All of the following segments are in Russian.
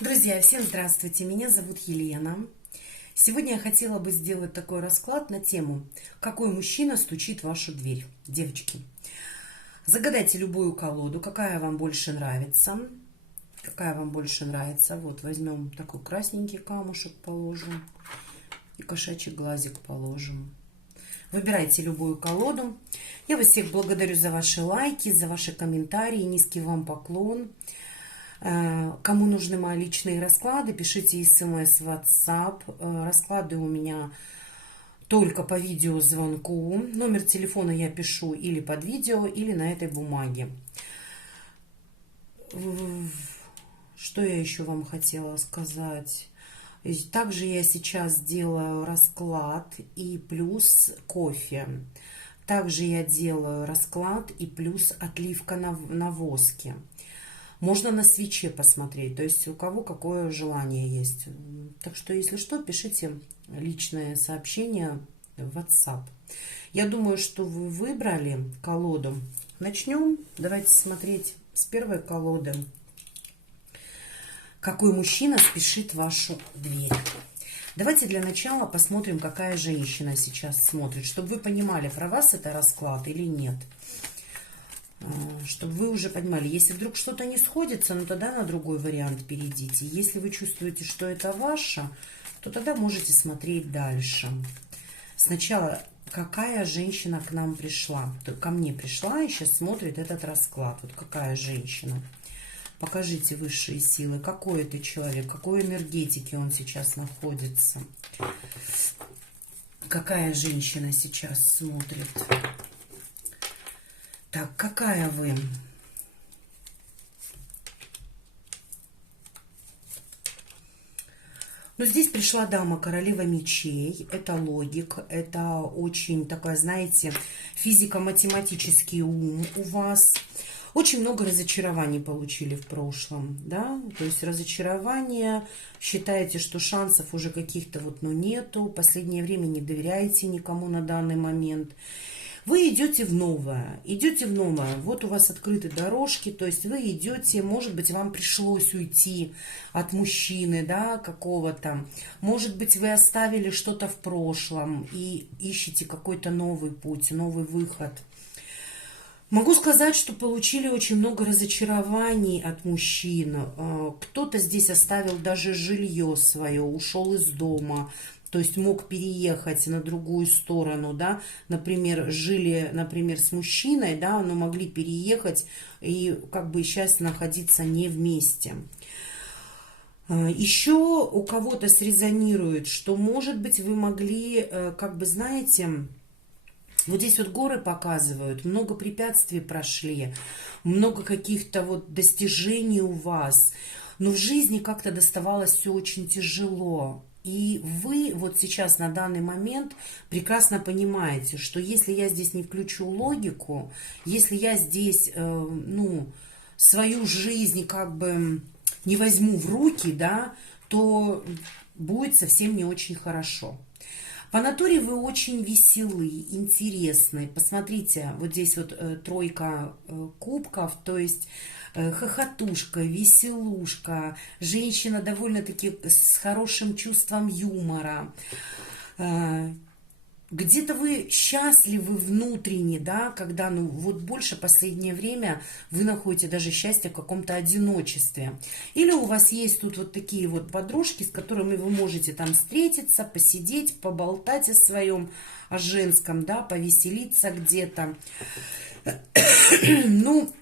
Друзья, всем здравствуйте, меня зовут Елена. Сегодня я хотела бы сделать такой расклад на тему «Какой мужчина стучит в вашу дверь?» Девочки, загадайте любую колоду, какая вам больше нравится. Какая вам больше нравится. Вот, возьмем такой красненький камушек, положим. И кошачий глазик положим. Выбирайте любую колоду. Я вас всех благодарю за ваши лайки, за ваши комментарии. Низкий вам поклон. Кому нужны мои личные расклады, пишите смс в WhatsApp. Расклады у меня только по видеозвонку. Номер телефона я пишу или под видео, или на этой бумаге. Что я еще вам хотела сказать? Также я сейчас делаю расклад и плюс кофе. Также я делаю расклад и плюс отливка на воске. Можно на свече посмотреть, то есть у кого какое желание есть. Так что, если что, пишите личное сообщение в WhatsApp. Я думаю, что вы выбрали колоду. Начнем. Давайте смотреть с первой колоды. Какой мужчина спешит в вашу дверь? Давайте для начала посмотрим, какая женщина сейчас смотрит, чтобы вы понимали, про вас это расклад или нет. Чтобы вы уже понимали, если вдруг что-то не сходится, ну тогда на другой вариант перейдите. Если вы чувствуете, что это ваше, то тогда можете смотреть дальше. Сначала, какая женщина к нам пришла? Ко мне пришла и сейчас смотрит этот расклад. Вот какая женщина. Покажите высшие силы. Какой это человек, в какой энергетике он сейчас находится. Какая женщина сейчас смотрит. Так, какая вы? Ну, здесь пришла дама, королева мечей. Это логик, это очень такая, знаете, физико-математический ум у вас. Очень много разочарований получили в прошлом, да, то есть разочарования, считаете, что шансов уже каких-то вот, ну, нету, в последнее время не доверяете никому на данный момент. Вы идете в новое, вот у вас открыты дорожки, то есть вы идете, может быть, вам пришлось уйти от мужчины, да, какого-то, может быть, вы оставили что-то в прошлом и ищете какой-то новый путь, новый выход. Могу сказать, что получили очень много разочарований от мужчин. Кто-то здесь оставил даже жилье свое, ушел из дома, то есть мог переехать на другую сторону, да, например, жили, например, с мужчиной, да, но могли переехать и как бы сейчас находиться не вместе. Еще у кого-то срезонирует, что, может быть, вы могли, как бы, знаете, вот здесь вот горы показывают, много препятствий прошли, много каких-то вот достижений у вас, но в жизни как-то доставалось все очень тяжело. И вы вот сейчас на данный момент прекрасно понимаете, что если я здесь не включу логику, если я здесь, ну, свою жизнь как бы не возьму в руки, да, то будет совсем не очень хорошо. По натуре вы очень веселы, интересны. Посмотрите, вот здесь вот тройка кубков, то есть хохотушка, веселушка, женщина довольно-таки с хорошим чувством юмора. Где-то вы счастливы внутренне, да, когда, ну, вот больше последнее время вы находите даже счастье в каком-то одиночестве. Или у вас есть тут вот такие вот подружки, с которыми вы можете там встретиться, посидеть, поболтать о своем, о женском, да, повеселиться где-то. Ну,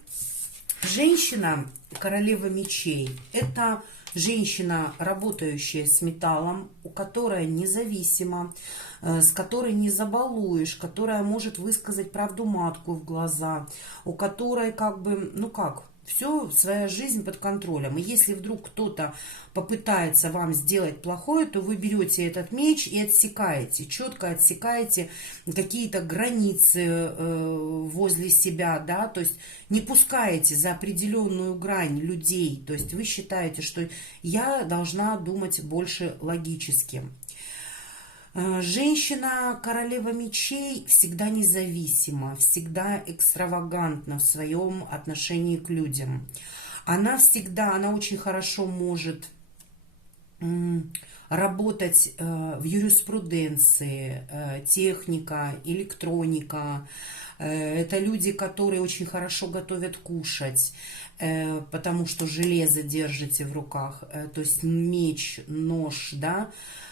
женщина, королева мечей, это женщина, работающая с металлом, у которой независима, с которой не забалуешь, которая может высказать правду матку в глаза, у которой как бы, ну как, все, своя жизнь под контролем. И если вдруг кто-то попытается вам сделать плохое, то вы берете этот меч и отсекаете, четко отсекаете какие-то границы возле себя, да, то есть не пускаете за определенную грань людей, то есть вы считаете, что я должна думать больше логически. Женщина, королева мечей, всегда независима, всегда экстравагантна в своем отношении к людям. Она всегда, она очень хорошо может работать в юриспруденции, техника, электроника. Это люди, которые очень хорошо готовят кушать, потому что железо держите в руках, то есть меч, нож, да,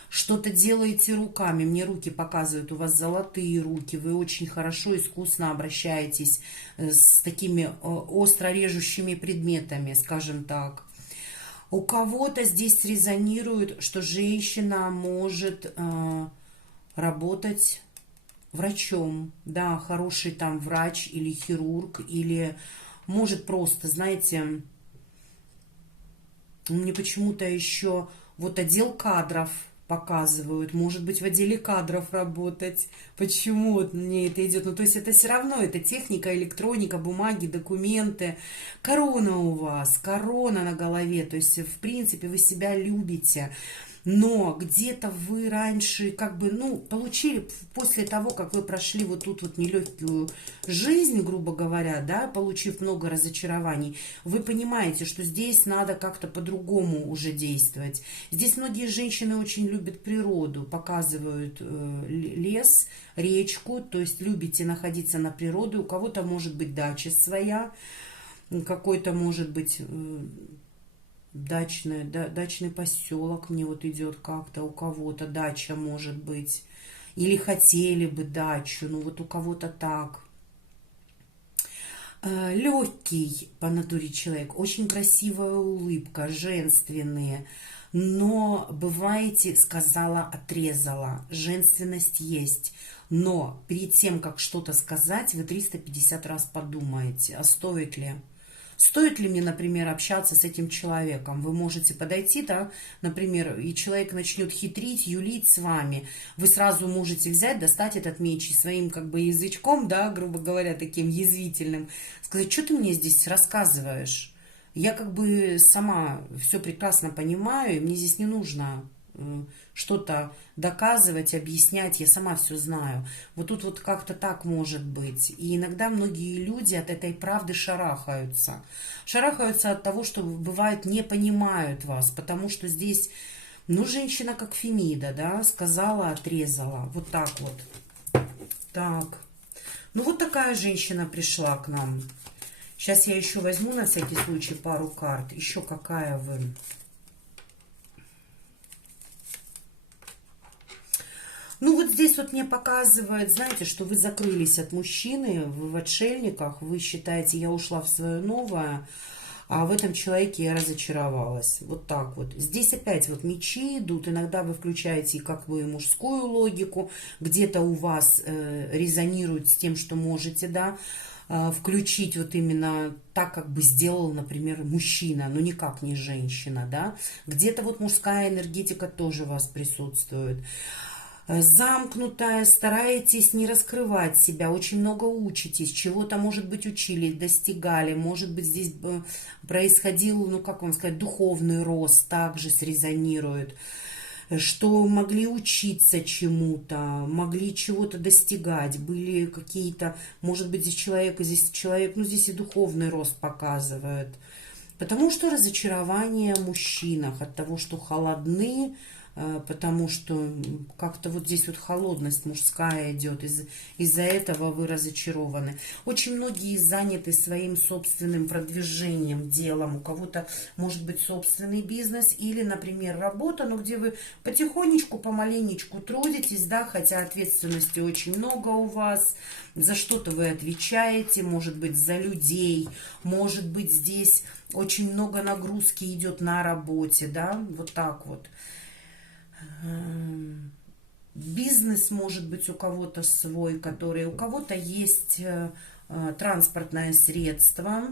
что-то делаете руками. Мне руки показывают, у вас золотые руки, вы очень хорошо, искусно обращаетесь с такими остро режущими предметами, скажем так. У кого-то здесь резонирует, что женщина может работать врачом, да, хороший там врач или хирург, или может просто, знаете, мне почему-то еще вот отдел кадров показывают, может быть, в отделе кадров работать. Почему вот мне это идет? Ну, то есть это все равно, это техника, электроника, бумаги, документы. Корона у вас, корона на голове. То есть, в принципе, вы себя любите. Но где-то вы раньше, как бы, ну, получили после того, как вы прошли вот тут вот нелегкую жизнь, грубо говоря, да, получив много разочарований, вы понимаете, что здесь надо как-то по-другому уже действовать. Здесь многие женщины очень любят природу, показывают лес, речку, то есть любите находиться на природе. У кого-то может быть дача своя, какой-то может быть дачный поселок мне вот идет как-то, у кого-то дача может быть, или хотели бы дачу, ну вот у кого-то так. Легкий по натуре человек, очень красивая улыбка, женственные, но бываете, сказала, отрезала, женственность есть, но перед тем, как что-то сказать, вы 350 раз подумаете, а стоит ли? Стоит ли мне, например, общаться с этим человеком? Вы можете подойти, да, например, и человек начнет хитрить, юлить с вами. Вы сразу можете взять, достать этот меч и своим как бы язычком, да, грубо говоря, таким язвительным, сказать, что ты мне здесь рассказываешь? Я как бы сама все прекрасно понимаю, и мне здесь не нужно что-то доказывать, объяснять, я сама все знаю. Вот тут вот как-то так может быть. И иногда многие люди от этой правды шарахаются. Шарахаются от того, что бывает не понимают вас, потому что здесь, ну, женщина как Фемида, да, сказала, отрезала. Вот так вот. Так. Ну, вот такая женщина пришла к нам. Сейчас я еще возьму на всякий случай пару карт. Еще какая вы... Ну, вот здесь вот мне показывает, знаете, что вы закрылись от мужчины, вы в отшельниках, вы считаете, я ушла в свое новое, а в этом человеке я разочаровалась. Вот так вот. Здесь опять вот мечи идут, иногда вы включаете как бы мужскую логику, где-то у вас резонирует с тем, что можете, да, включить вот именно так, как бы сделал, например, мужчина, но никак не женщина, да. Где-то вот мужская энергетика тоже у вас присутствует. Замкнутая, стараетесь не раскрывать себя, очень много учитесь, чего-то, может быть, учились, достигали, может быть, здесь происходил, ну, как вам сказать, духовный рост, также срезонирует, что могли учиться чему-то, могли чего-то достигать, были какие-то, может быть, здесь человек, ну, здесь и духовный рост показывает, потому что разочарование в мужчинах от того, что холодны, потому что как-то вот здесь вот холодность мужская идет, из-за этого вы разочарованы. Очень многие заняты своим собственным продвижением, делом, у кого-то может быть собственный бизнес или, например, работа, но где вы потихонечку, помаленечку трудитесь, да, хотя ответственности очень много у вас, за что-то вы отвечаете, может быть, за людей, может быть, здесь очень много нагрузки идет на работе, да, вот так вот. Бизнес может быть у кого-то свой, который у кого-то есть транспортное средство,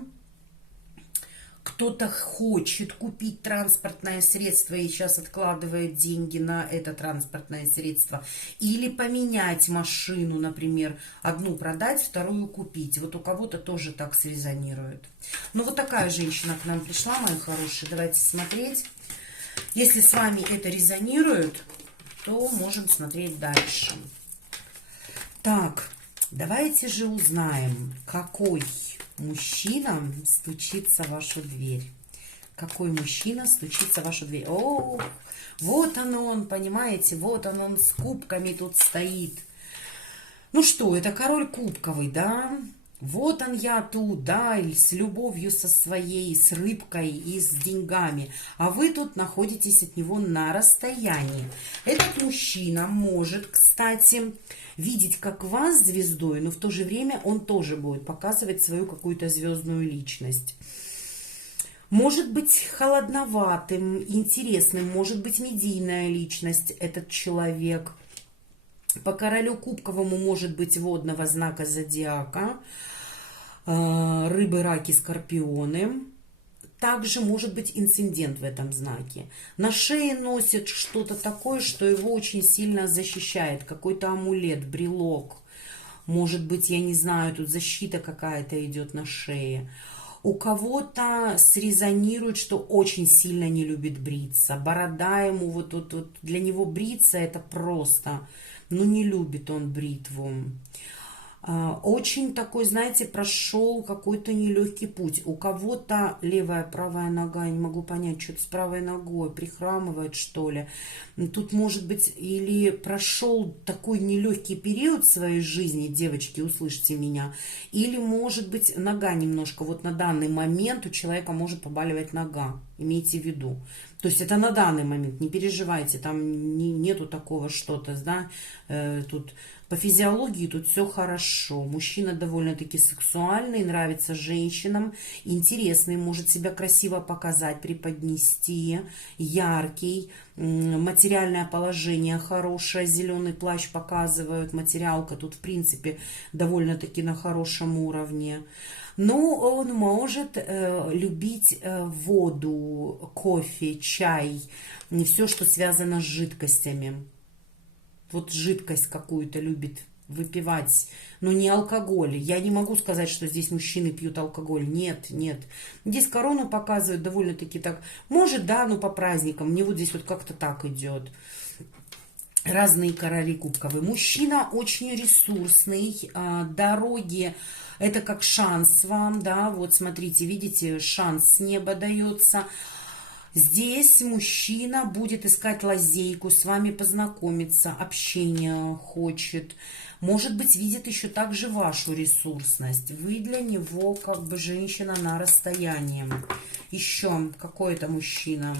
кто-то хочет купить транспортное средство и сейчас откладывает деньги на это транспортное средство, или поменять машину, например, одну продать, вторую купить. Вот у кого-то тоже так срезонирует. Ну вот такая женщина к нам пришла, мои хорошие, давайте смотреть. Если с вами это резонирует, то можем смотреть дальше. Так, давайте же узнаем, какой мужчина стучится в вашу дверь. Какой мужчина стучится в вашу дверь? О, вот он, понимаете, вот он с кубками тут стоит. Ну что, это король кубковый, да? Вот он я тут, да, и с любовью со своей, с рыбкой и с деньгами. А вы тут находитесь от него на расстоянии. Этот мужчина может, кстати, видеть как вас звездой, но в то же время он тоже будет показывать свою какую-то звездную личность. Может быть холодноватым, интересным, может быть медийная личность этот человек. По королю кубковому может быть водного знака зодиака, рыбы, раки, скорпионы. Также может быть инцидент в этом знаке. На шее носит что-то такое, что его очень сильно защищает. Какой-то амулет, брелок. Может быть, я не знаю, тут защита какая-то идет на шее. У кого-то срезонирует, что очень сильно не любит бриться. Борода ему, вот для него бриться это просто, ну не любит он бритву. Очень такой, знаете, прошел какой-то нелегкий путь. У кого-то левая, правая нога, я не могу понять, что-то с правой ногой, прихрамывает, что ли. Тут, может быть, или прошел такой нелегкий период в своей жизни, девочки, услышьте меня, или, может быть, нога немножко, вот на данный момент у человека может побаливать нога, имейте в виду. То есть это на данный момент, не переживайте, там нету такого что-то, да, тут по физиологии тут все хорошо. Мужчина довольно-таки сексуальный, нравится женщинам, интересный, может себя красиво показать, преподнести, яркий, материальное положение хорошее, зеленый плащ показывают, материалка тут в принципе довольно-таки на хорошем уровне. Но он может любить воду, кофе, чай, все, что связано с жидкостями. Вот жидкость какую-то любит выпивать, но не алкоголь. Я не могу сказать, что здесь мужчины пьют алкоголь. Нет, нет. Здесь корону показывают довольно-таки так. Может, да, но по праздникам. Мне вот здесь вот как-то так идет. Разные короли кубковые. Мужчина очень ресурсный. Дороги — это как шанс вам, да. Вот смотрите, видите, шанс с неба дается. Здесь мужчина будет искать лазейку, с вами познакомиться, общение хочет. Может быть, видит еще также вашу ресурсность. Вы для него как бы женщина на расстоянии. Еще какой-то мужчина.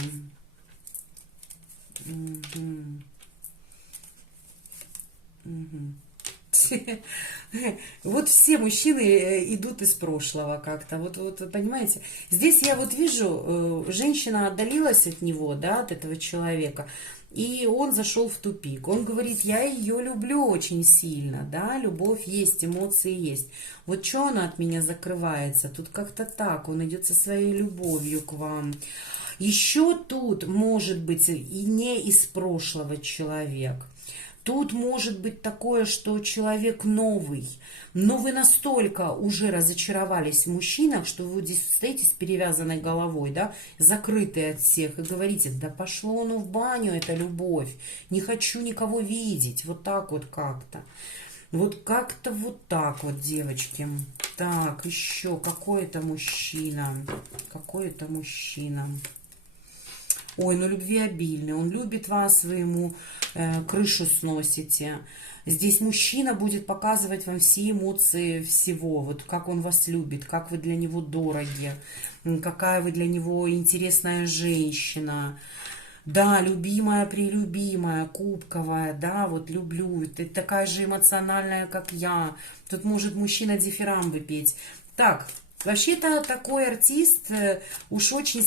Вот все мужчины идут из прошлого как-то. Вот, понимаете? Здесь я вот вижу, женщина отдалилась от него, да, от этого человека, и он зашел в тупик. Он говорит, я ее люблю очень сильно, да, любовь есть, эмоции есть. Вот что она от меня закрывается? Тут как-то так, он идет со своей любовью к вам. Еще тут может быть и не из прошлого человек. Тут может быть такое, что человек новый, но вы настолько уже разочаровались в мужчинах, что вы здесь стоите с перевязанной головой, да, закрытые от всех, и говорите, да пошло оно в баню, это любовь, не хочу никого видеть, вот так вот как-то. Вот как-то вот так вот, девочки. Так, еще какой-то мужчина, какой-то мужчина. Ой, ну любвеобильный, он любит вас, вы ему крышу сносите. Здесь мужчина будет показывать вам все эмоции всего, вот как он вас любит, как вы для него дороги, какая вы для него интересная женщина. Да, любимая, прелюбимая, кубковая, да, вот люблю, ты такая же эмоциональная, как я. Тут может мужчина дифирамбы петь. Так, вообще-то такой артист уж очень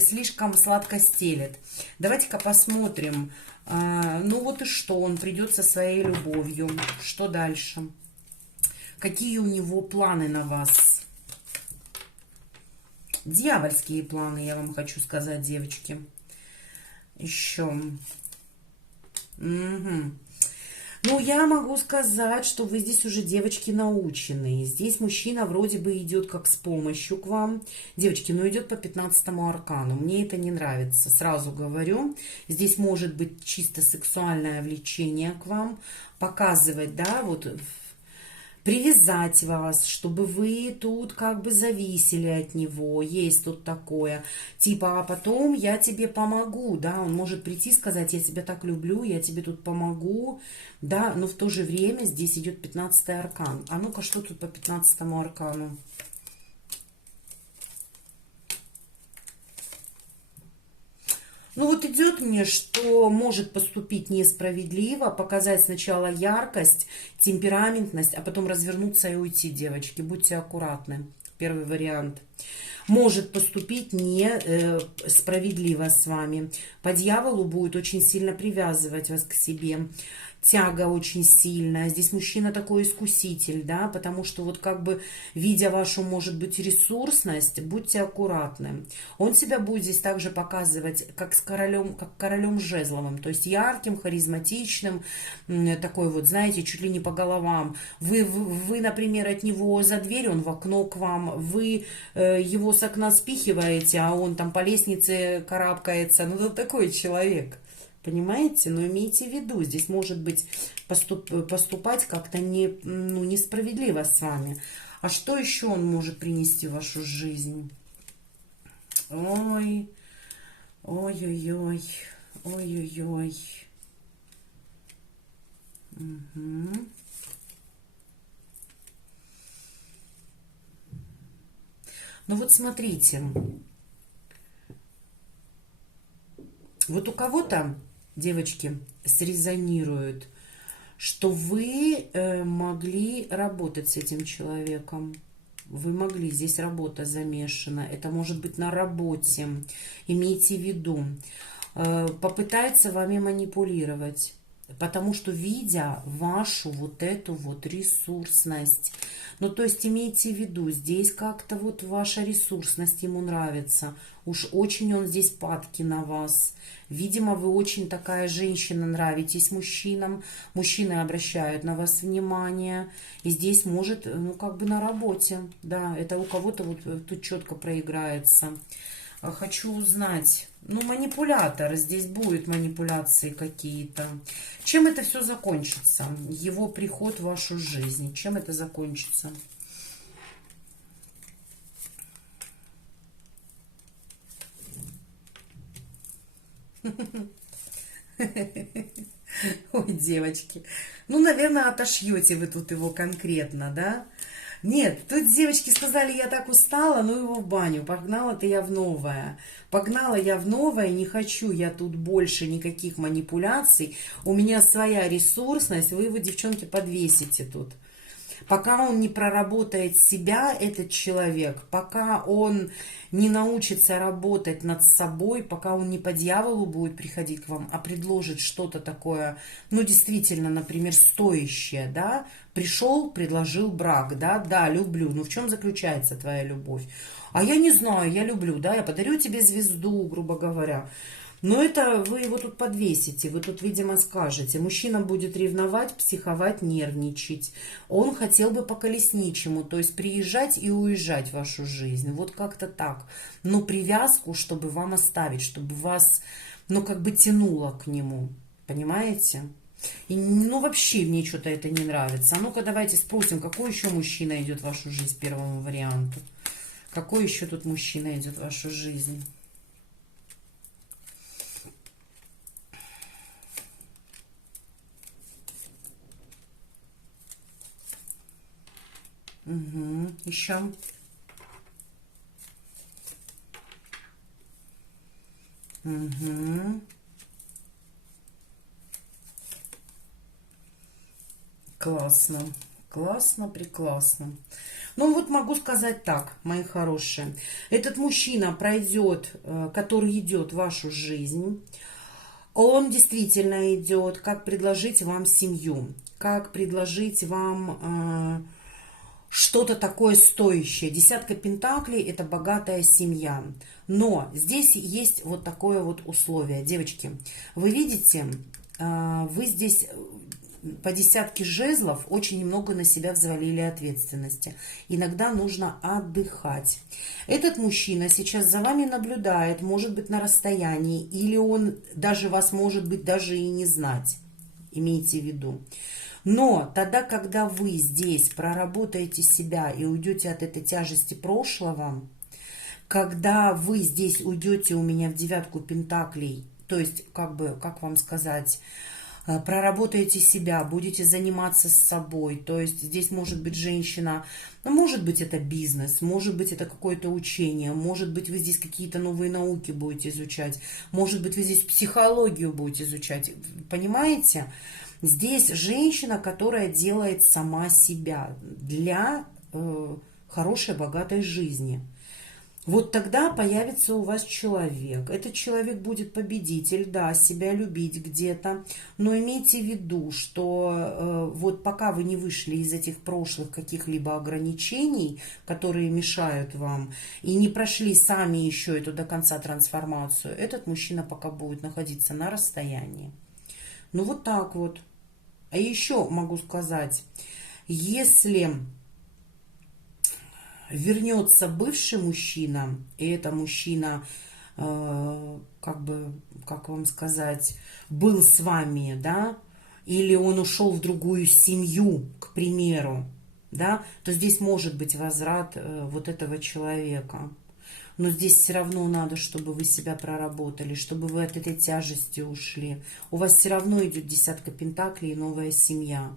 слишком сладко стелет. Давайте-ка посмотрим. Ну вот и что, он придет со своей любовью. Что дальше? Какие у него планы на вас? Дьявольские планы, я вам хочу сказать, девочки. Еще. Угу. Ну, я могу сказать, что вы здесь уже, девочки, наученные. Здесь мужчина вроде бы идет как с помощью к вам. Девочки, но идет по 15-му аркану. Мне это не нравится, сразу говорю. Здесь может быть чисто сексуальное влечение к вам. Показывать, да, вот привязать вас, чтобы вы тут как бы зависели от него. Есть тут такое. Типа, а потом я тебе помогу, да, он может прийти и сказать, я тебя так люблю, я тебе тут помогу, да, но в то же время здесь идет 15-й аркан. А ну-ка, что тут по 15-му аркану? Ну вот идет мне, что может поступить несправедливо, показать сначала яркость, темпераментность, а потом развернуться и уйти, девочки. Будьте аккуратны. Первый вариант. Может поступить несправедливо с вами. По дьяволу будет очень сильно привязывать вас к себе. Тяга очень сильная. Здесь мужчина такой искуситель, да, потому что вот как бы, видя вашу, может быть, ресурсность, будьте аккуратны. Он себя будет здесь также показывать как как королем жезловым, то есть ярким, харизматичным, такой вот, знаете, чуть ли не по головам. Вы, например, от него за дверь, он в окно к вам, вы его с окна спихиваете, а он там по лестнице карабкается. Ну, вот такой человек. Понимаете? Но имейте в виду, здесь может быть поступать как-то ну, несправедливо с вами. А что еще он может принести в вашу жизнь? Ой, ой-ой-ой, ой-ой-ой. Угу. Ну вот смотрите, вот у кого-то, девочки, срезонирует, что вы могли работать с этим человеком. Вы могли, здесь работа замешана. Это может быть на работе. Имейте в виду. Попытается вами манипулировать. Потому что, видя вашу вот эту вот ресурсность, ну, то есть, имейте в виду, здесь как-то вот ваша ресурсность ему нравится. Уж очень он здесь падки на вас. Видимо, вы очень такая женщина, нравитесь мужчинам. Мужчины обращают на вас внимание. И здесь может, ну, как бы на работе. Да, это у кого-то вот тут четко проиграется. Хочу узнать, ну, манипулятор, здесь будут манипуляции какие-то. Чем это все закончится? Его приход в вашу жизнь. Чем это закончится? Ой, девочки. Ну, наверное, отошьете вы тут его конкретно, да? Нет, тут девочки сказали, я так устала, ну его в баню. Погнала-то я в новое. Погнала я в новое, не хочу я тут больше никаких манипуляций. У меня своя ресурсность, вы его, девчонки, подвесите тут. Пока он не проработает себя, этот человек, пока он не научится работать над собой, пока он не по дьяволу будет приходить к вам, а предложит что-то такое, ну, действительно, например, стоящее, да, пришел, предложил брак, да, люблю, ну, в чем заключается твоя любовь? А я не знаю, я люблю, да, я подарю тебе звезду, грубо говоря. Но это вы его тут подвесите, вы тут, видимо, скажете. Мужчина будет ревновать, психовать, нервничать. Он хотел бы по колесничему, то есть приезжать и уезжать в вашу жизнь. Вот как-то так. Но привязку, чтобы вам оставить, чтобы вас, ну, как бы тянуло к нему. Понимаете? И, ну, вообще мне что-то это не нравится. А ну-ка, давайте спросим, какой еще мужчина идет в вашу жизнь, первому варианту. Какой еще тут мужчина идет в вашу жизнь? Угу. Еще. Угу. Классно. Классно, прекрасно. Ну вот могу сказать так, мои хорошие. Этот мужчина пройдет, который идет в вашу жизнь. Он действительно идет, как предложить вам семью, как предложить вам что-то такое стоящее. Десятка пентаклей – это богатая семья. Но здесь есть вот такое вот условие. Девочки, вы видите, вы здесь по десятке жезлов очень немного на себя взвалили ответственности. Иногда нужно отдыхать. Этот мужчина сейчас за вами наблюдает, может быть, на расстоянии, или он даже вас, может быть, даже и не знать. Имейте в виду. Но тогда, когда вы здесь проработаете себя и уйдете от этой тяжести прошлого, когда вы здесь уйдете у меня в девятку пентаклей, то есть, как бы, как вам сказать, проработаете себя, будете заниматься с собой. То есть здесь может быть женщина, ну, может быть это бизнес, может быть это какое-то учение, может быть вы здесь какие-то новые науки будете изучать, может быть вы здесь психологию будете изучать. Понимаете? Здесь женщина, которая делает сама себя для хорошей, богатой жизни. Вот тогда появится у вас человек. Этот человек будет победитель, да, себя любить где-то. Но имейте в виду, что вот пока вы не вышли из этих прошлых каких-либо ограничений, которые мешают вам, и не прошли сами еще эту до конца трансформацию, этот мужчина пока будет находиться на расстоянии. Ну вот так вот. А еще могу сказать, если вернется бывший мужчина, и это мужчина, как бы, как вам сказать, был с вами, да, или он ушел в другую семью, к примеру, да, то здесь может быть возврат вот этого человека. Но здесь все равно надо, чтобы вы себя проработали, чтобы вы от этой тяжести ушли. У вас все равно идет десятка пентаклей и новая семья.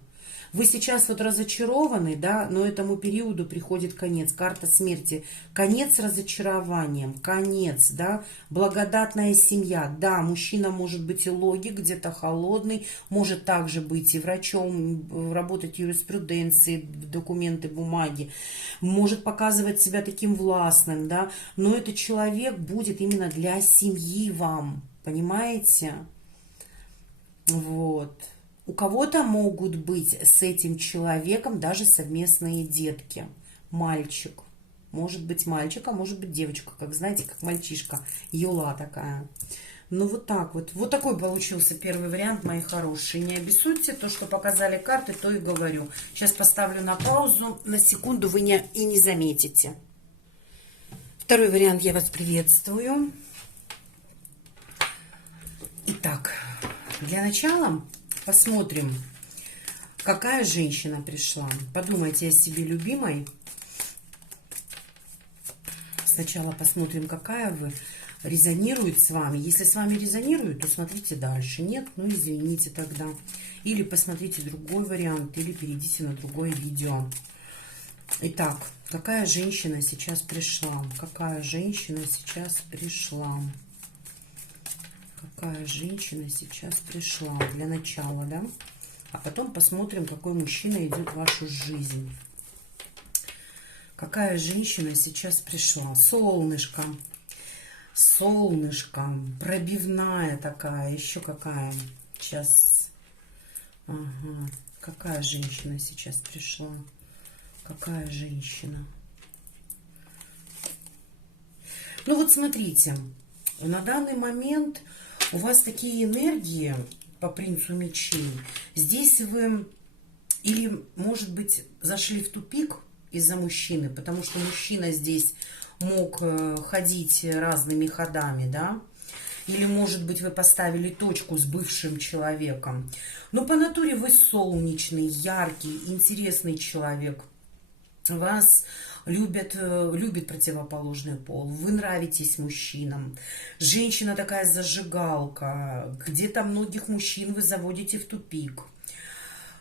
Вы сейчас вот разочарованы, да, но этому периоду приходит конец. Карта смерти. Конец разочарованием, конец, да, благодатная семья. Да, мужчина может быть и логик, где-то холодный, может также быть и врачом, работать в юриспруденции, документы, бумаги, может показывать себя таким властным, да, но этот человек будет именно для семьи вам, понимаете? Вот. У кого-то могут быть с этим человеком даже совместные детки. Мальчик. Может быть мальчик, а может быть девочка. Как знаете, как мальчишка. Юла такая. Ну вот так вот. Вот такой получился первый вариант, мои хорошие. Не обессудьте, то, что показали карты, то и говорю. Сейчас поставлю на паузу. На секунду вы и не заметите. Второй вариант, я вас приветствую. Итак, для начала посмотрим, какая женщина пришла. Подумайте о себе любимой. Сначала посмотрим, какая вы, резонирует с вами. Если с вами резонирует, то смотрите дальше. Нет, ну извините тогда. Или посмотрите другой вариант, или перейдите на другое видео. Итак, какая женщина сейчас пришла? Какая женщина сейчас пришла? Какая женщина сейчас пришла для начала, да? А потом посмотрим, какой мужчина идет в вашу жизнь. Какая женщина сейчас пришла? Солнышко. Солнышко. Пробивная такая. Еще какая? Сейчас. Ага. Какая женщина сейчас пришла? Какая женщина? Ну вот смотрите. На данный момент у вас такие энергии по принцу мечей. Здесь вы или, может быть, зашли в тупик из-за мужчины, потому что мужчина здесь мог ходить разными ходами, да? Или, может быть, вы поставили точку с бывшим человеком. Но по натуре вы солнечный, яркий, интересный человек. Вас любит противоположный пол, вы нравитесь мужчинам. Женщина такая зажигалка, где-то многих мужчин вы заводите в тупик.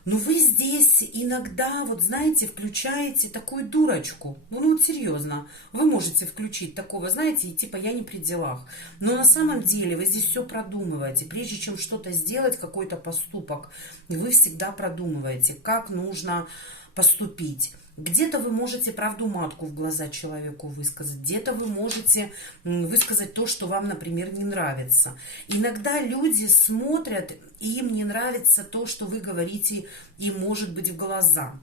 Но вы здесь иногда, вот знаете, включаете такую дурочку. Ну вот серьезно, вы можете включить такого, знаете, и типа я не при делах. Но на самом деле вы здесь все продумываете. Прежде чем что-то сделать, какой-то поступок, вы всегда продумываете, как нужно поступить. Где-то вы можете правду матку в глаза человеку высказать, где-то вы можете высказать то, что вам, например, не нравится. Иногда люди смотрят, и им не нравится то, что вы говорите им, может быть, в глаза.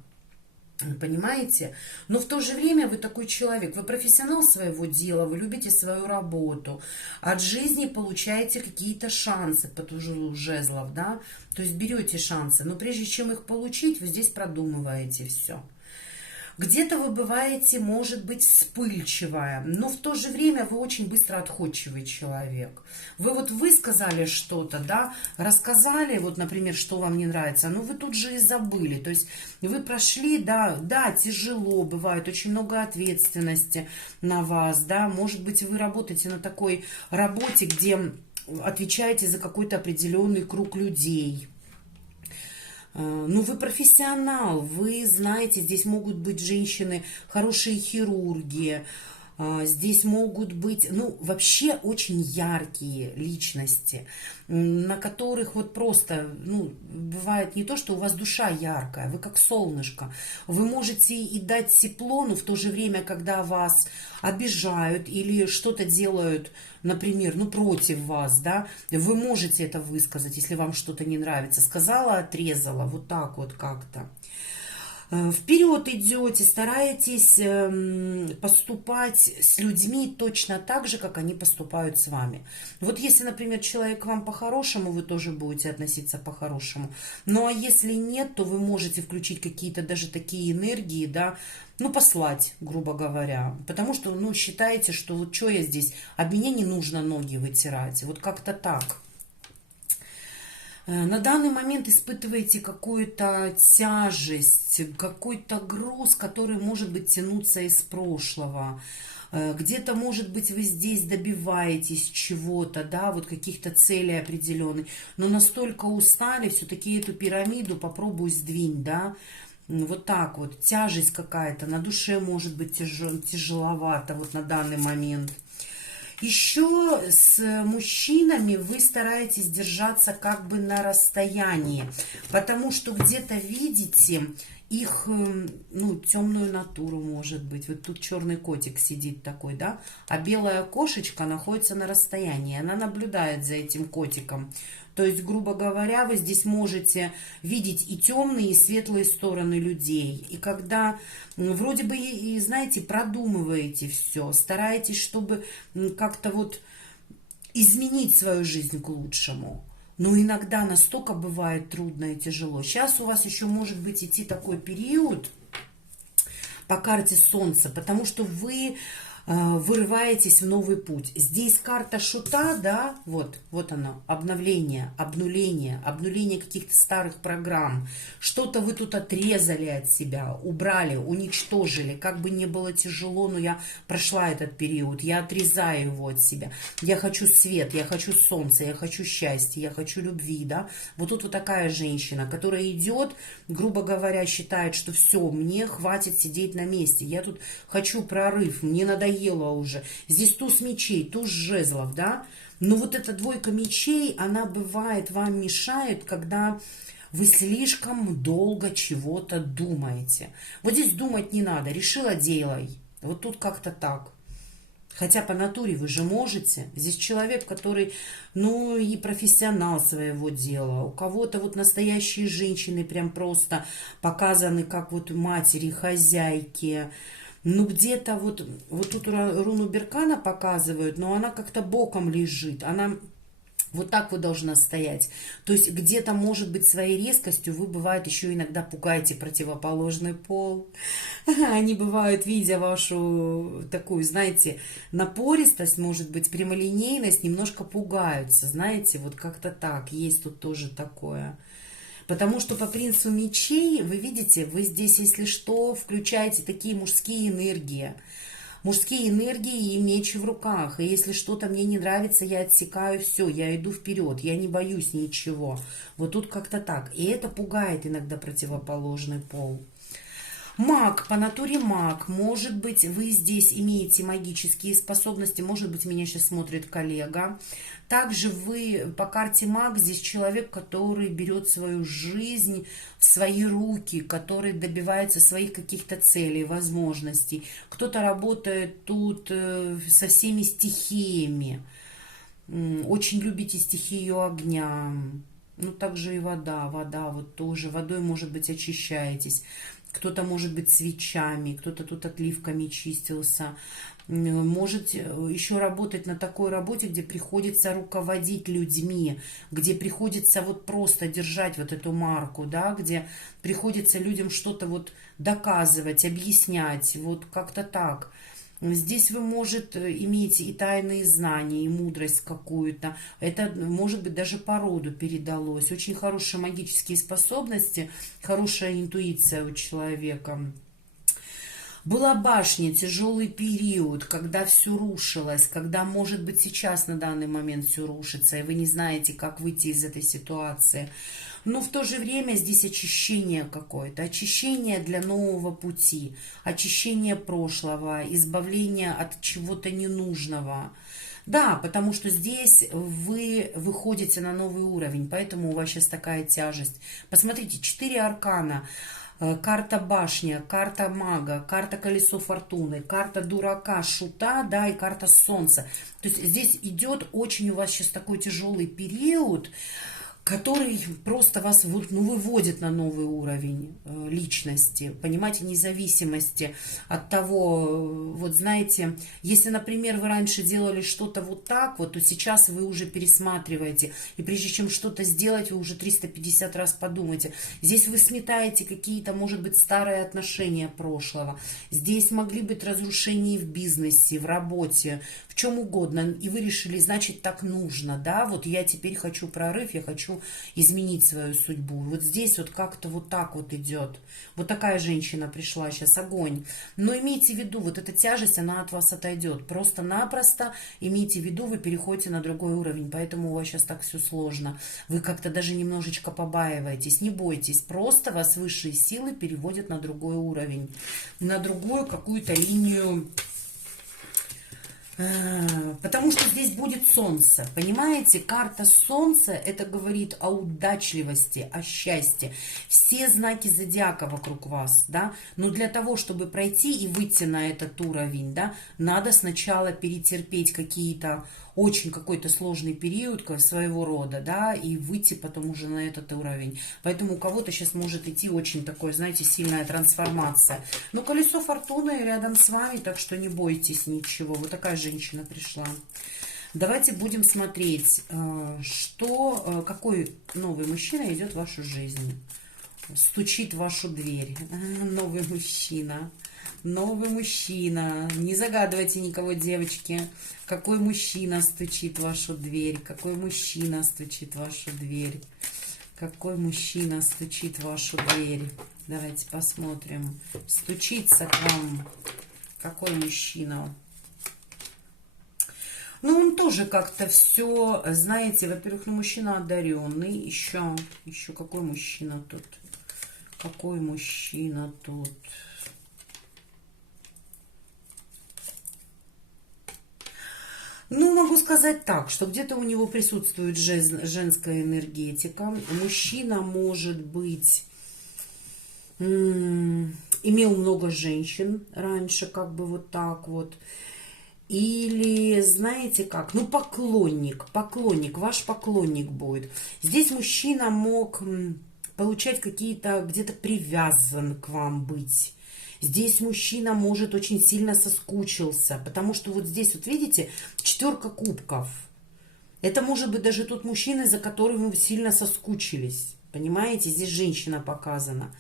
Понимаете? Но в то же время вы такой человек, вы профессионал своего дела, вы любите свою работу, от жизни получаете какие-то шансы по тужу жезлов, да? То есть берете шансы, но прежде чем их получить, вы здесь продумываете все. Где-то вы бываете, может быть, вспыльчивая, но в то же время вы очень быстро отходчивый человек. Вы вот высказали что-то, да, рассказали, вот, например, что вам не нравится, но вы тут же и забыли. То есть вы прошли, да, да, тяжело, бывает очень много ответственности на вас, да, может быть, вы работаете на такой работе, где отвечаете за какой-то определенный круг людей. Ну, вы профессионал, вы знаете, здесь могут быть женщины, хорошие хирурги, здесь могут быть, ну, вообще очень яркие личности, на которых вот просто, ну, бывает не то, что у вас душа яркая, вы как солнышко. Вы можете и дать тепло, но в то же время, когда вас обижают или что-то делают, например, ну, против вас, да, вы можете это высказать, если вам что-то не нравится. Сказала, отрезала, вот так вот как-то. Вперед идете, стараетесь поступать с людьми точно так же, как они поступают с вами. Вот если, например, человек к вам по-хорошему, вы тоже будете относиться по-хорошему. Ну а если нет, то вы можете включить какие-то даже такие энергии, да, ну, послать, грубо говоря. Потому что, ну, считаете, что вот что я здесь, об меня не нужно ноги вытирать. Вот как-то так. На данный момент испытываете какую-то тяжесть, какой-то груз, который может быть тянуться из прошлого. Где-то, может быть, вы здесь добиваетесь чего-то, да, вот каких-то целей определенных, но настолько устали, все-таки эту пирамиду попробуй сдвинь, да, вот так вот, тяжесть какая-то, на душе может быть тяжеловато вот на данный момент. Еще с мужчинами вы стараетесь держаться как бы на расстоянии, потому что где-то видите их, ну, темную натуру, может быть. Вот тут черный котик сидит такой, да, а белая кошечка находится на расстоянии, она наблюдает за этим котиком. То есть, грубо говоря, вы здесь можете видеть и темные, и светлые стороны людей. И когда вроде бы, и знаете, продумываете все, стараетесь, чтобы как-то вот изменить свою жизнь к лучшему. Но иногда настолько бывает трудно и тяжело. Сейчас у вас еще может быть идти такой период по карте Солнца, потому что вы вырываетесь в новый путь. Здесь карта шута, да, вот оно, обновление, обнуление каких-то старых программ. Что-то вы тут отрезали от себя, убрали, уничтожили. Как бы не было тяжело, но я прошла этот период, я отрезаю его от себя. Я хочу свет, я хочу солнце, я хочу счастья, я хочу любви, да. Вот тут вот такая женщина, которая идет, грубо говоря, считает, что все, мне хватит сидеть на месте, я тут хочу прорыв, мне надоело уже. Здесь туз мечей, туз жезлов, да. Но вот эта двойка мечей, она бывает, вам мешает, когда вы слишком долго чего-то думаете. Вот здесь думать не надо, решила, делай. Вот тут как-то так. Хотя по натуре вы же можете. Здесь человек, который, ну, и профессионал своего дела. У кого-то вот настоящие женщины прям просто показаны как вот матери, хозяйки. Ну, где-то вот тут руну Беркана показывают, но она как-то боком лежит. Она вот так вот должна стоять. То есть где-то, может быть, своей резкостью вы, бывает, еще иногда пугаете противоположный пол. Они бывают, видя вашу такую, знаете, напористость, может быть, прямолинейность, немножко пугаются. Знаете, вот как-то так. Есть тут тоже такое. Потому что по принцу мечей, вы видите, вы здесь, если что, включаете такие мужские энергии. Мужские энергии и меч в руках. И если что-то мне не нравится, я отсекаю все, я иду вперед, я не боюсь ничего. Вот тут как-то так. И это пугает иногда противоположный пол. Маг, по натуре маг. Может быть, вы здесь имеете магические способности. Может быть, меня сейчас смотрит коллега. Также вы по карте маг, здесь человек, который берет свою жизнь в свои руки, который добивается своих каких-то целей, возможностей. Кто-то работает тут со всеми стихиями. Очень любите стихию огня. Ну, также и вода вот тоже. Водой, может быть, очищаетесь. кто-то, может быть, свечами, кто-то тут отливками чистился. Может еще работать на такой работе, где приходится руководить людьми, где приходится вот просто держать вот эту марку, да, где приходится людям что-то вот доказывать, объяснять, вот как-то так. Здесь вы, может, иметь и тайные знания, и мудрость какую-то. Это, может быть, даже по роду передалось. Очень хорошие магические способности, хорошая интуиция у человека. Была башня, тяжелый период, когда все рушилось, когда, может быть, сейчас на данный момент все рушится, и вы не знаете, как выйти из этой ситуации. Но в то же время здесь очищение какое-то, очищение для нового пути, очищение прошлого, избавление от чего-то ненужного. Да, потому что здесь вы выходите на новый уровень, поэтому у вас сейчас такая тяжесть. Посмотрите, 4 аркана. Карта башня, карта мага, карта колесо фортуны, карта дурака, шута, да, и карта солнца. То есть здесь идет очень у вас сейчас такой тяжелый период, который просто вас выводит на новый уровень личности, понимаете, независимости от того, вот знаете, если, например, вы раньше делали что-то вот так вот, то сейчас вы уже пересматриваете, и прежде чем что-то сделать, вы уже 350 раз подумаете. Здесь вы сметаете какие-то, может быть, старые отношения прошлого, здесь могли быть разрушения в бизнесе, в работе, в чем угодно, и вы решили, значит, так нужно, да, вот я теперь хочу прорыв, я хочу изменить свою судьбу. Вот здесь вот как-то вот так вот идет. Вот такая женщина пришла сейчас, огонь. Но имейте в виду, вот эта тяжесть, она от вас отойдет. Просто-напросто имейте в виду, вы переходите на другой уровень, поэтому у вас сейчас так все сложно. Вы как-то даже немножечко побаиваетесь, не бойтесь, просто вас высшие силы переводят на другой уровень, на другую какую-то линию. Потому что здесь будет солнце, понимаете? Карта солнца, это говорит о удачливости, о счастье. Все знаки зодиака вокруг вас, да? Но для того, чтобы пройти и выйти на этот уровень, да, надо сначала перетерпеть какие-то очень какой-то сложный период своего рода, да, и выйти потом уже на этот уровень. Поэтому у кого-то сейчас может идти очень такое, знаете, сильная трансформация. Но колесо фортуны рядом с вами, так что не бойтесь ничего. Вот такая женщина пришла. Давайте будем смотреть, какой новый мужчина идет в вашу жизнь. Стучит в вашу дверь. Новый мужчина. Новый мужчина. Не загадывайте никого, девочки. Какой мужчина стучит в вашу дверь? Какой мужчина стучит в вашу дверь? Какой мужчина стучит в вашу дверь? Давайте посмотрим. Стучится к вам. Какой мужчина? Ну, он тоже как-то все, знаете, во-первых, ну, мужчина одаренный. Еще какой мужчина тут? Какой мужчина тут? Ну, могу сказать так, что где-то у него присутствует женская энергетика. Мужчина, может быть, имел много женщин раньше, как бы вот так вот. Или, знаете как, ну, поклонник, ваш поклонник будет. Здесь мужчина мог получать какие-то, где-то привязан к вам быть. Здесь мужчина, может, очень сильно соскучился, потому что вот здесь, вот видите, 4 кубков. Это может быть даже тот мужчина, за которым вы сильно соскучились. Понимаете, здесь женщина показана.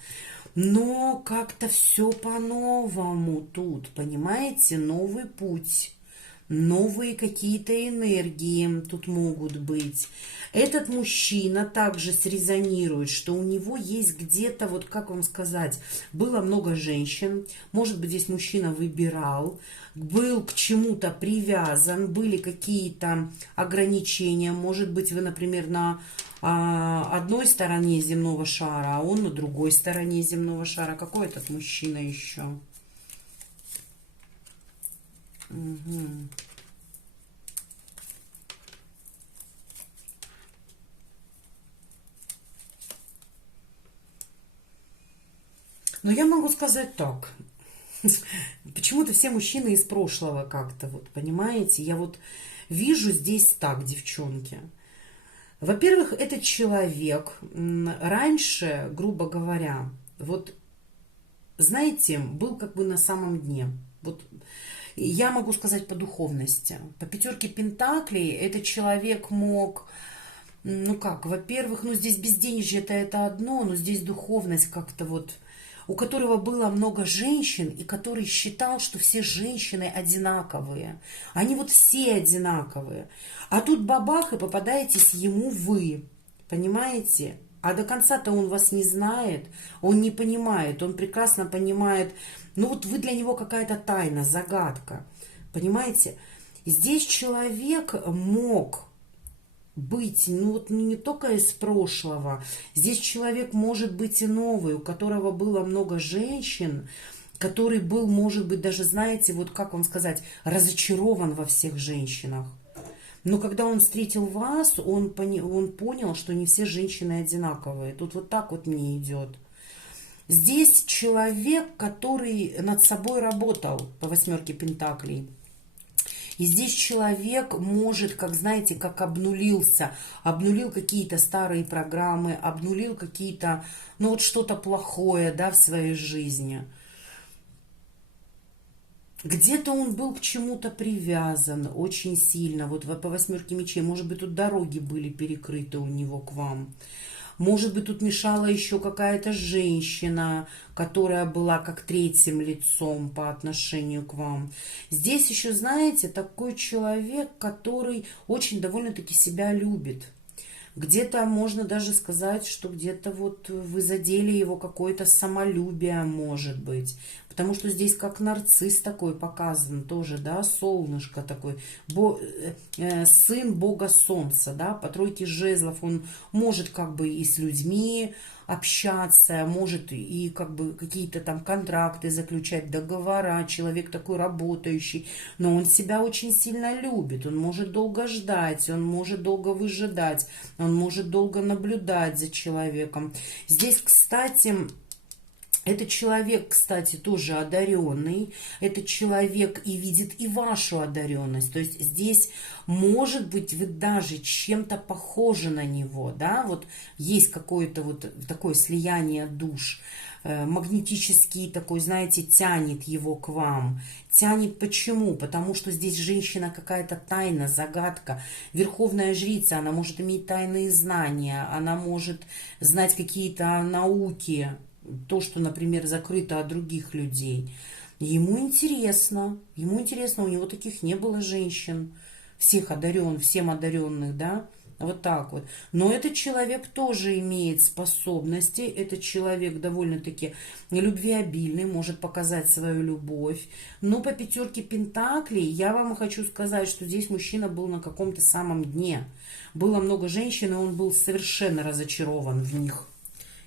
Но как-то все по-новому тут, понимаете, новый путь. Новые какие-то энергии тут могут быть. Этот мужчина также срезонирует, что у него есть где-то, вот как вам сказать, было много женщин. Может быть, здесь мужчина выбирал, был к чему-то привязан, были какие-то ограничения. Может быть, вы, например, на одной стороне земного шара, а он на другой стороне земного шара. Какой этот мужчина еще? Угу. Но я могу сказать так. Почему-то все мужчины из прошлого как-то, вот, понимаете? Я вот вижу здесь так, девчонки. Во-первых, этот человек раньше, грубо говоря, вот знаете, был как бы на самом дне. Вот я могу сказать по духовности. По пятерке пентаклей этот человек мог, ну как, во-первых, ну здесь безденежье это одно, но здесь духовность как-то вот, у которого было много женщин, и который считал, что все женщины одинаковые. Они вот все одинаковые. А тут бабах, и попадаетесь ему вы. Понимаете? А до конца-то он вас не знает, он не понимает, он прекрасно понимает, ну вот вы для него какая-то тайна, загадка. Понимаете? Здесь человек мог быть, ну вот не только из прошлого. Здесь человек может быть и новый, у которого было много женщин, который был, может быть, даже, знаете, вот как вам сказать, разочарован во всех женщинах. Но когда он встретил вас, он понял, что не все женщины одинаковые. Тут вот так вот мне идет. Здесь человек, который над собой работал по восьмерке пентаклей. И здесь человек может, как знаете, как обнулился, обнулил какие-то старые программы, обнулил какие-то, ну вот что-то плохое, да, в своей жизни. Где-то он был к чему-то привязан очень сильно, вот по восьмерке мечей, может быть, тут дороги были перекрыты у него к вам. Может быть, тут мешала еще какая-то женщина, которая была как третьим лицом по отношению к вам. Здесь еще, знаете, такой человек, который очень довольно-таки себя любит. Где-то можно даже сказать, что где-то вот вы задели его какое-то самолюбие, может быть. Потому что здесь как нарцисс такой показан тоже, да, солнышко такой, сын бога солнца, да, по тройке жезлов он может как бы и с людьми общаться, может и как бы какие-то там контракты заключать, договора, человек такой работающий, но он себя очень сильно любит, он может долго ждать, он может долго выжидать, он может долго наблюдать за человеком. Здесь, кстати, этот человек, кстати, тоже одаренный. Этот человек и видит и вашу одаренность. То есть здесь, может быть, вы даже чем-то похожи на него, да, вот есть какое-то вот такое слияние душ, магнетический такой, знаете, тянет его к вам. Тянет почему? Потому что здесь женщина какая-то тайна, загадка. Верховная жрица, она может иметь тайные знания, она может знать какие-то науки, то, что, например, закрыто от других людей. Ему интересно, у него таких не было женщин, всем одаренных, да, вот так вот. Но этот человек тоже имеет способности, этот человек довольно-таки любвеобильный, может показать свою любовь. Но по пятерке пентаклей я вам хочу сказать, что здесь мужчина был на каком-то самом дне. Было много женщин, и он был совершенно разочарован в них.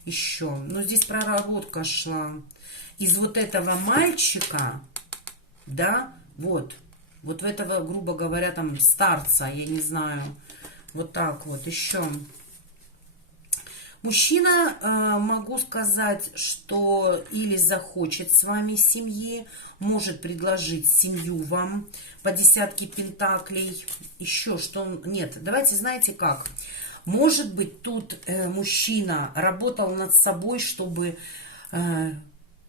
Еще. Но здесь проработка шла. Из вот этого мальчика, да, вот в этого, грубо говоря, там старца, я не знаю, вот так вот еще. Мужчина, могу сказать, что или захочет с вами семьи, может предложить семью вам по десятке пентаклей. Еще что? Нет, давайте, знаете как? Может быть, тут мужчина работал над собой, чтобы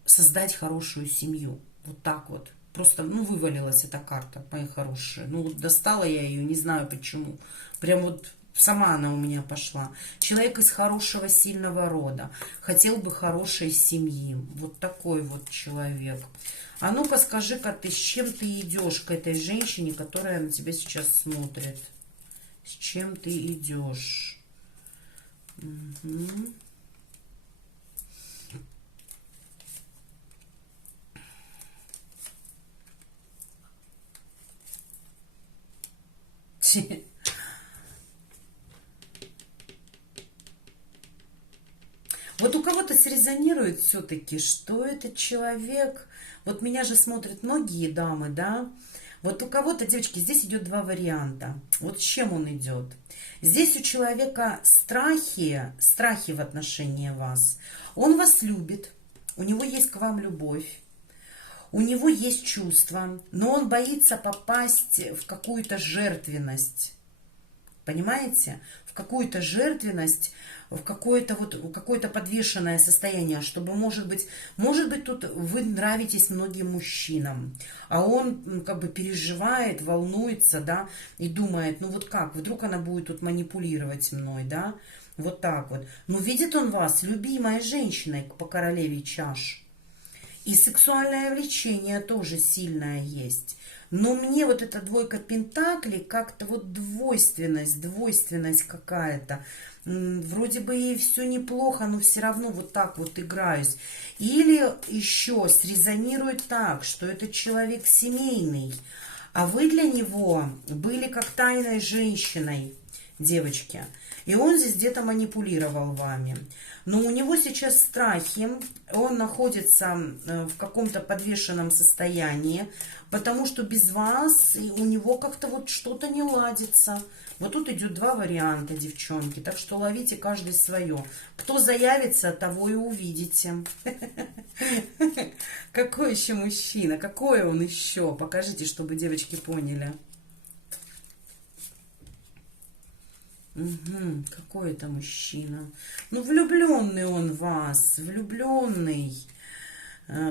создать хорошую семью. Вот так вот. Просто, ну, вывалилась эта карта, мои хорошие. Ну, вот достала я ее, не знаю почему. Прям вот сама она у меня пошла. Человек из хорошего, сильного рода. Хотел бы хорошей семьи. Вот такой вот человек. А ну-ка скажи-ка ты, с чем ты идешь к этой женщине, которая на тебя сейчас смотрит? С чем ты идешь? Угу. Вот у кого-то срезонирует все-таки, что этот человек... Вот меня же смотрят многие дамы, да? Вот у кого-то, девочки, здесь идет два варианта. Вот с чем он идет? Здесь у человека страхи в отношении вас. Он вас любит, у него есть к вам любовь, у него есть чувства, но он боится попасть в какую-то жертвенность. Понимаете? В какую-то жертвенность, в какое-то вот какое-то подвешенное состояние, чтобы, может быть, тут вы нравитесь многим мужчинам, а он как бы переживает, волнуется, да, и думает, ну вот как, вдруг она будет тут манипулировать мной, да, вот так вот. Но видит он вас любимой женщиной по королеве чаш. И сексуальное влечение тоже сильное есть. Но мне вот эта двойка пентаклей, как-то вот двойственность какая-то. Вроде бы и все неплохо, но все равно вот так вот играюсь. Или еще срезонирует так, что этот человек семейный, а вы для него были как тайной женщиной, девочки. И он здесь где-то манипулировал вами. Но у него сейчас страхи, он находится в каком-то подвешенном состоянии, потому что без вас у него как-то вот что-то не ладится. Вот тут идет два варианта, девчонки, так что ловите каждый свое. Кто заявится, того и увидите. Какой еще мужчина, какой он еще? Покажите, чтобы девочки поняли. Угу, какой это мужчина? Ну, влюбленный он в вас, влюбленный.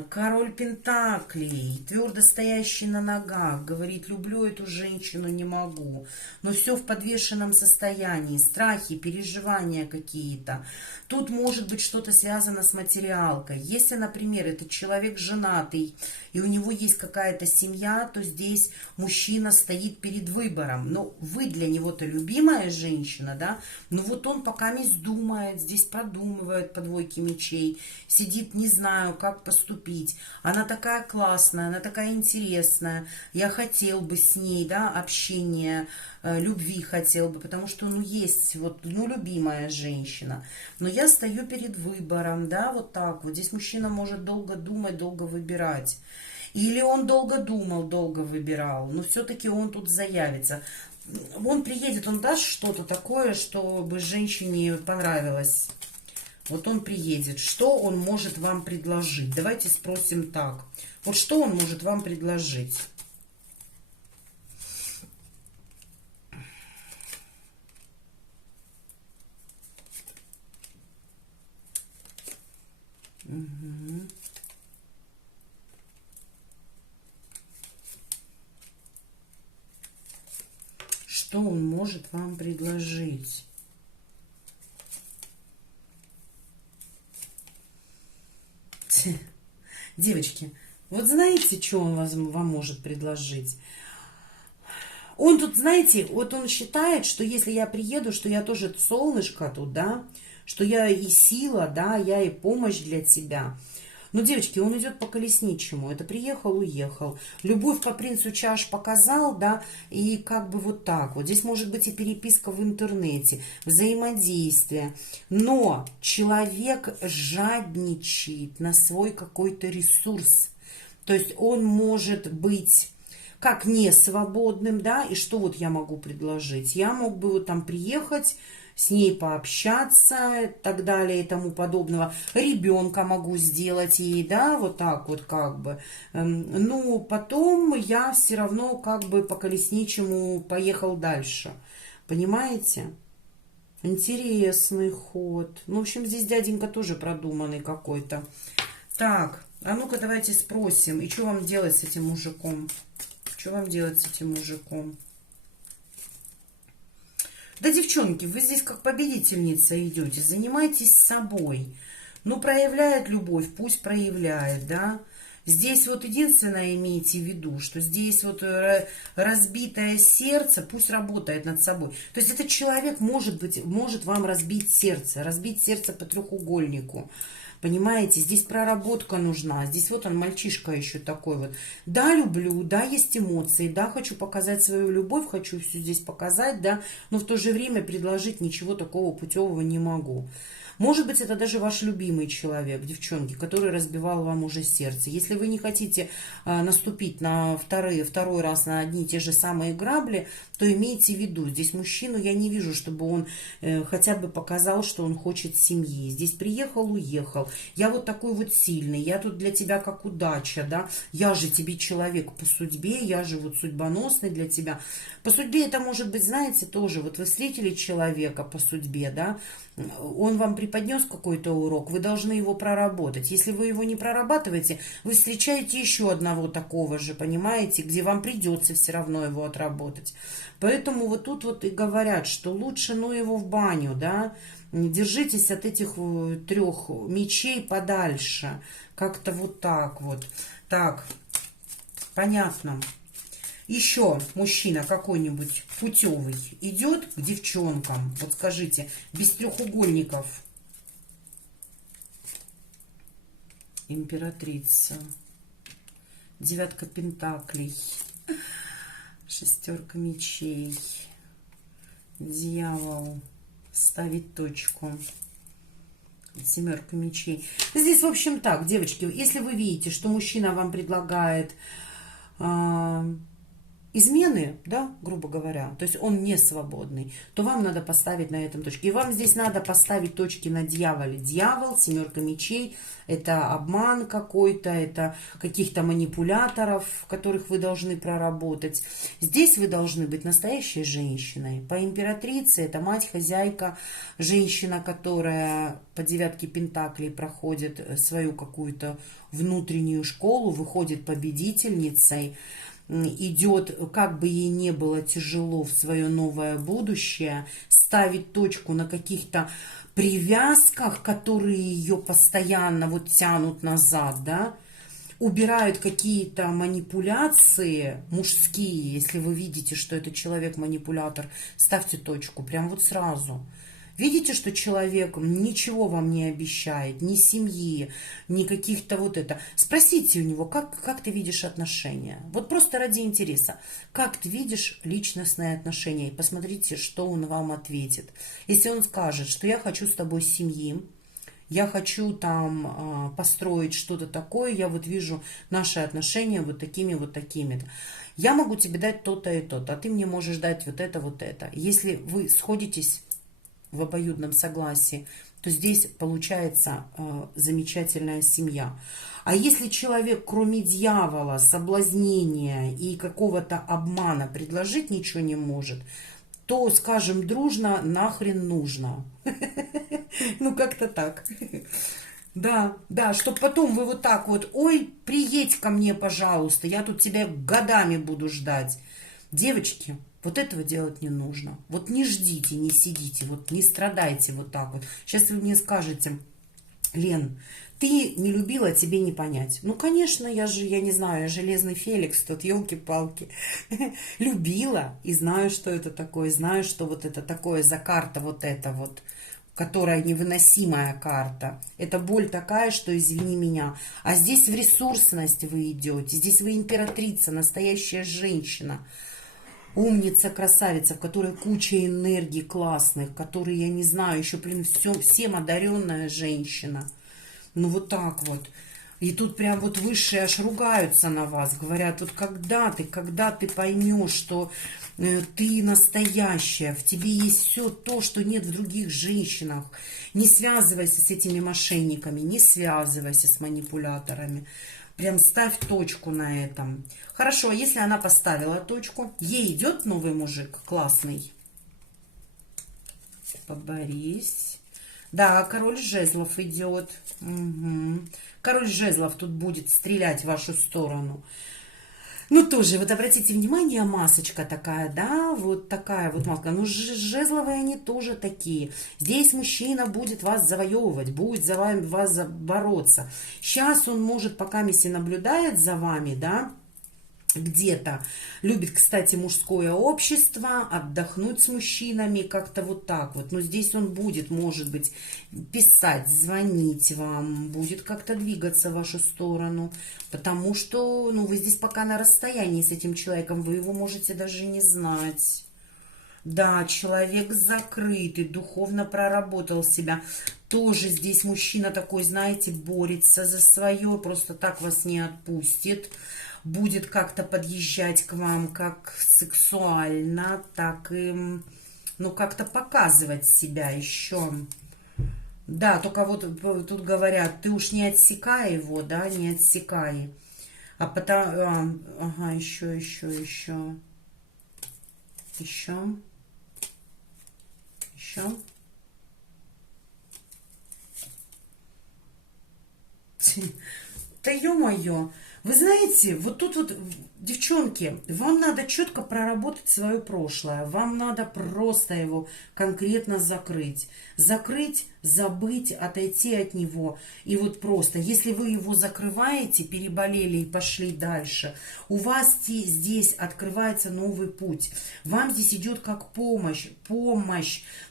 Король Пентаклей, твердо стоящий на ногах, говорит, люблю эту женщину, не могу. Но все в подвешенном состоянии, страхи, переживания какие-то. Тут может быть что-то связано с материалкой. Если, например, этот человек женатый, и у него есть какая-то семья, то здесь мужчина стоит перед выбором. Но вы для него-то любимая женщина, да? Но вот он пока думает, здесь продумывает по двойке мечей, сидит, не знаю, как поступить. Она такая классная, она такая интересная. Я хотел бы с ней, да, общение, любви хотел бы, потому что, ну, есть вот, ну, любимая женщина. Но я стою перед выбором, да, вот так вот. Здесь мужчина может долго думать, долго выбирать. Или он долго думал, долго выбирал, но все-таки он тут заявится. Он приедет, он даст что-то такое, чтобы женщине понравилось. Вот он приедет. Что он может вам предложить? Давайте спросим так. Вот что он может вам предложить? Угу. Что он может вам предложить? Девочки, вот знаете, что он вам может предложить? Он тут, знаете, вот он считает, что если я приеду, что я тоже солнышко тут, да, что я и сила, да, я и помощь для тебя. Но, девочки, он идет по колесничему. Это приехал, уехал. Любовь по принцу чаш показал, да, и как бы вот так вот. Здесь может быть и переписка в интернете, взаимодействие. Но человек жадничает на свой какой-то ресурс. То есть он может быть как не свободным, да, и что вот я могу предложить? Я мог бы вот там приехать, с ней пообщаться и так далее и тому подобного. Ребенка могу сделать ей, да, вот так вот как бы. Но потом я все равно как бы по колесничему поехал дальше. Понимаете? Интересный ход. Ну, в общем, здесь дяденька тоже продуманный какой-то. Так, а ну-ка давайте спросим, и что вам делать с этим мужиком? Что вам делать с этим мужиком? Да, девчонки, вы здесь как победительница идете, занимайтесь собой. Ну, проявляет любовь, пусть проявляет, да. Здесь вот единственное имейте в виду, что здесь вот разбитое сердце, пусть работает над собой. То есть этот человек может вам разбить сердце по треугольнику. Понимаете, здесь проработка нужна. Здесь вот он, мальчишка еще такой вот. Да, люблю, да, есть эмоции, да, хочу показать свою любовь, хочу все здесь показать, да, но в то же время предложить ничего такого путевого не могу. Может быть, это даже ваш любимый человек, девчонки, который разбивал вам уже сердце. Если вы не хотите наступить на второй раз на одни и те же самые грабли, то имейте в виду, здесь мужчину я не вижу, чтобы он хотя бы показал, что он хочет семьи. Здесь приехал, уехал. я вот такой вот сильный, я тут для тебя как удача, да, я же тебе человек по судьбе, я же вот судьбоносный для тебя. По судьбе это может быть, знаете, тоже, вот вы встретили человека по судьбе, да, он вам преподнес какой-то урок, вы должны его проработать. Если вы его не прорабатываете, вы встречаете еще одного такого же, понимаете, где вам придется все равно его отработать. Поэтому вот тут вот и говорят, что лучше ну его в баню, да, держитесь от этих 3 мечей подальше. Как-то вот так вот. Так, понятно. Еще мужчина какой-нибудь путевый идет к девчонкам, вот скажите, без треугольников. Императрица, 9 пентаклей, 6 мечей, дьявол, ставить точку, 7 мечей. Здесь, в общем, так, девочки, если вы видите, что мужчина вам предлагает измены, да, грубо говоря, то есть он не свободный, то вам надо поставить на этом точки. И вам здесь надо поставить точки на дьяволе. Дьявол, 7 мечей, это обман какой-то, это каких-то манипуляторов, которых вы должны проработать. Здесь вы должны быть настоящей женщиной. По императрице это мать, хозяйка, женщина, которая по 9 пентаклей проходит свою какую-то внутреннюю школу, выходит победительницей, идет, как бы ей не было тяжело в свое новое будущее, ставить точку на каких-то привязках, которые ее постоянно вот тянут назад, да, убирают какие-то манипуляции мужские. Если вы видите, что это человек-манипулятор, ставьте точку прям вот сразу. Видите, что человек ничего вам не обещает, ни семьи, ни каких-то вот это. Спросите у него, как ты видишь отношения. Вот просто ради интереса. Как ты видишь личностные отношения? И посмотрите, что он вам ответит. Если он скажет, что я хочу с тобой семьи, я хочу там построить что-то такое, я вот вижу наши отношения вот такими, вот такими. Я могу тебе дать то-то и то-то, а ты мне можешь дать вот это, вот это. Если вы сходитесь в обоюдном согласии, то здесь получается замечательная семья. А если человек, кроме дьявола, соблазнения и какого-то обмана предложить ничего не может, то, скажем, дружно нахрен нужно. Ну, как-то так. Да, да, чтобы потом вы вот так вот, ой, приедь ко мне, пожалуйста, я тут тебя годами буду ждать. Девочки, вот этого делать не нужно. Вот не ждите, не сидите, вот не страдайте вот так вот. Сейчас вы мне скажете, Лен, ты не любила, тебе не понять. Ну, конечно, я не знаю, я железный Феликс, тут елки-палки. Любила и знаю, что это такое, знаю, что вот это такое за карта, вот это вот, которая невыносимая карта. Это боль такая, что извини меня. А здесь в ресурсность вы идете, здесь вы императрица, настоящая женщина. Умница, красавица, в которой куча энергии классных, которые, я не знаю, еще, блин, всем одаренная женщина. Ну, вот так вот. И тут прям вот высшие аж ругаются на вас. Говорят, вот когда ты поймешь, что ты настоящая, в тебе есть все то, что нет в других женщинах. Не связывайся с этими мошенниками, не связывайся с манипуляторами. Прям ставь точку на этом. Хорошо, а если она поставила точку, ей идет новый мужик классный. Поборись. Да, король жезлов идет. Угу. Король жезлов тут будет стрелять в вашу сторону. Ну, тоже, вот обратите внимание, масочка такая, да, вот такая вот маска. Ну, жезловые они тоже такие. Здесь мужчина будет вас завоевывать, будет за вас бороться. Сейчас он может, пока Месси наблюдает за вами, да, где-то. Любит, кстати, мужское общество, отдохнуть с мужчинами, как-то вот так вот. Но здесь он будет, может быть, писать, звонить вам, будет как-то двигаться в вашу сторону. Потому что, ну, вы здесь пока на расстоянии с этим человеком, вы его можете даже не знать. Да, человек закрытый, духовно проработал себя. Тоже здесь мужчина такой, знаете, борется за свое, просто так вас не отпустит. Будет как-то подъезжать к вам как сексуально, так и, ну, как-то показывать себя еще. Да, только вот тут говорят, ты уж не отсекай его, да, не отсекай. А потом, ага, еще. Да ё-моё. Вы знаете, вот тут вот, девчонки, вам надо четко проработать свое прошлое. Вам надо просто его конкретно закрыть. Закрыть, забыть, отойти от него. И вот просто, если вы его закрываете, переболели и пошли дальше, у вас здесь открывается новый путь. Вам здесь идет как помощь.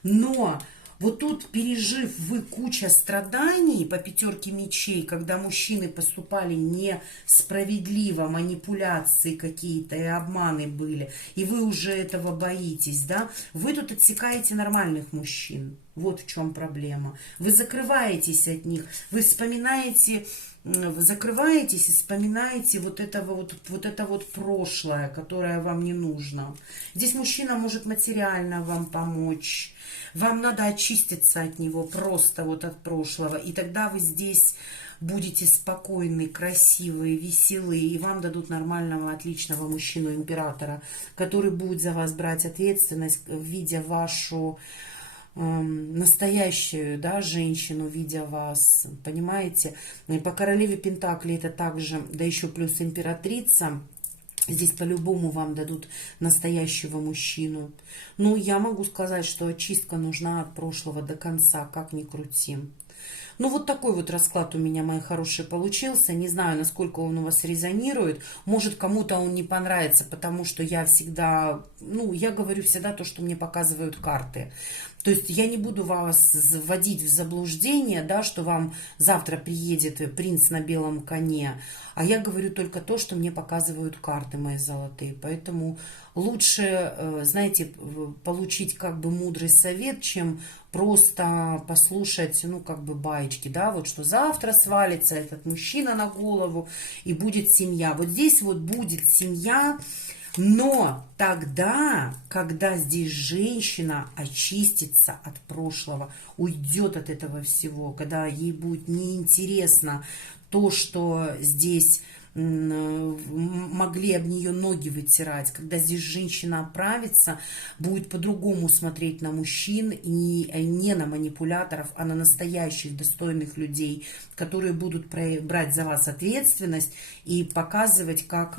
Но вот тут, пережив вы куча страданий по пятерке мечей, когда мужчины поступали несправедливо, манипуляции какие-то и обманы были, и вы уже этого боитесь, да, вы тут отсекаете нормальных мужчин. Вот в чем проблема. Вы закрываетесь от них, вы вспоминаете, вы закрываетесь и вспоминаете вот это вот прошлое, которое вам не нужно. Здесь мужчина может материально вам помочь. Вам надо очиститься от него, просто вот от прошлого. И тогда вы здесь будете спокойны, красивые, веселые. И вам дадут нормального, отличного мужчину-императора, который будет за вас брать ответственность, видя вашу настоящую, да, женщину, видя вас, понимаете? И по королеве Пентакли это также, да еще плюс императрица. Здесь по-любому вам дадут настоящего мужчину. Ну, я могу сказать, что очистка нужна от прошлого до конца, как ни крути. Ну, вот такой вот расклад у меня, мои хорошие, получился. Не знаю, насколько он у вас резонирует. Может, кому-то он не понравится, потому что я всегда, ну, я говорю всегда то, что мне показывают карты. То есть я не буду вас вводить в заблуждение, да, что вам завтра приедет принц на белом коне. А я говорю только то, что мне показывают карты мои золотые. Поэтому лучше, знаете, получить как бы мудрый совет, чем просто послушать, ну, как бы баечки, да, вот что завтра свалится этот мужчина на голову и будет семья. Вот здесь вот будет семья, но тогда, когда здесь женщина очистится от прошлого, уйдет от этого всего, когда ей будет неинтересно то, что здесь могли об нее ноги вытирать, когда здесь женщина оправится, будет по-другому смотреть на мужчин, и не на манипуляторов, а на настоящих достойных людей, которые будут брать за вас ответственность и показывать, как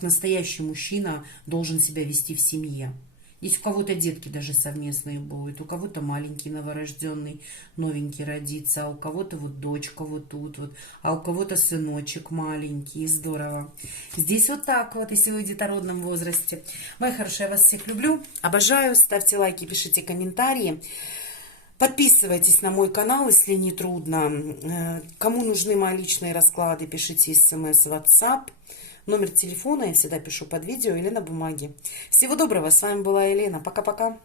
настоящий мужчина должен себя вести в семье. Здесь у кого-то детки даже совместные будут, у кого-то маленький новорожденный, новенький родится, а у кого-то вот дочка вот тут вот, а у кого-то сыночек маленький, здорово. Здесь вот так вот, если вы в детородном возрасте. Мои хорошие, я вас всех люблю, обожаю, ставьте лайки, пишите комментарии. Подписывайтесь на мой канал, если не трудно. Кому нужны мои личные расклады, пишите смс, WhatsApp. Номер телефона я всегда пишу под видео или на бумаге. Всего доброго, с вами была Елена. Пока-пока.